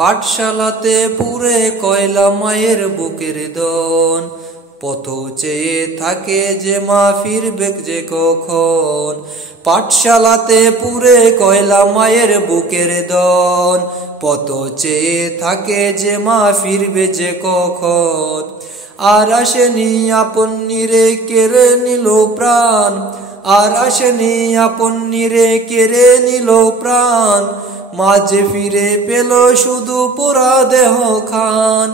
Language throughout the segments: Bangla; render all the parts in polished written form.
পাঠশালাতে পুরে কয়লা মায়ের বুকের দন, পথ চেয়ে থাকে যে মা ফিরবে যে কখন। পাঠশালাতে পুরে কয়লা মায়ের বুকের দন, পথ চেয়ে থাকে যে মা ফিরবে যে কখন। আর আসেনি আপন নিরে কেড়ে নিল প্রাণ, আর আসেনি আপন নিরে কেড়ে নিল প্রাণ। মাঝে ফিরে পেল শুধু পোড়া দেহ খান,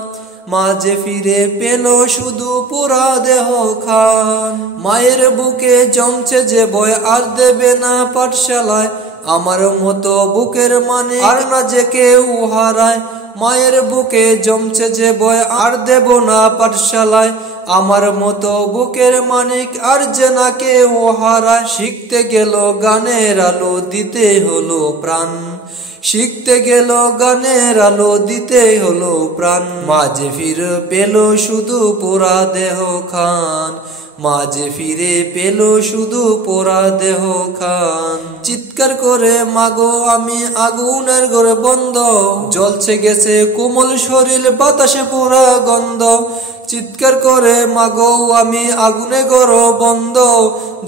মাঝে ফিরে পেল শুধু পোড়া দেহ খান। মায়ের বুকে জমছে যে ভয় আর দেবে না পাঠশালায়, আমার মতো বুকের মানে আর না যে কেউ হারায়। মায়ের বুকে জমছে যে ভয় আর দেব না পাঠশালায়, আমার মতো বুকের মানিক আর যে না কেউ হারায়। শিখতে গেল গানের আলো দিতে হলো প্রাণ, শিখতে গেল গানের আলো দিতে হলো প্রাণ। মাঝে ফিরে পেল শুধু পোড়া দেহ খান, মাঝে ফিরে পেল শুধু পোড়া দেহ খান। চিৎকার করে মাগো আমি আগুনের ঘরে বন্ধ, জ্বলছে গেছে কোমল শরীর বাতাসে পোড়া গন্ধ। চিৎকার করে মাগো আমি আগুনে ঘর বন্ধ,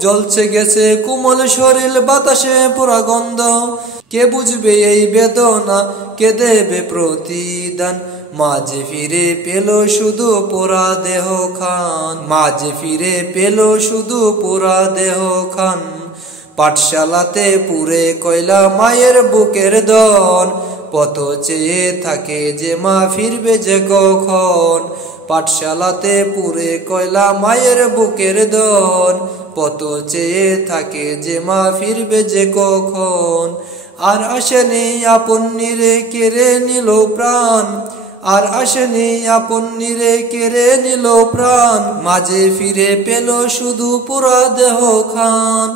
জ্বলছে গেছে কোমল শরীর বাতাসে পোড়া গন্ধ। কে বুঝবে এই বেদনা, কে দেবে প্রতিদান। মাঝে ফিরে পেল শুধু পোড়া দেহ খান, মাঝে ফিরে পেল শুধু পোড়া দেহ খান। পাঠশালাতে পুরে কয়লা মায়ের বুকের দন, পথ চেয়ে থাকে যে মা ফিরবে যে কখন। পাঠশালাতে পুরে কয়লা মায়ের বুকের দন, পথ চেয়ে থাকে যে মা ফিরবে যে কখন। আর আসেনি আপন নিরে কেড়ে নিল প্রাণ, আর আসেনি আপন নিরে কেড়ে নিল প্রাণ। মাঝে ফিরে পেল শুধু পোড়া দেহ খান,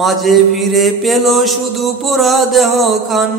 মাঝে ফিরে পেল শুধু পোড়া দেহ খান।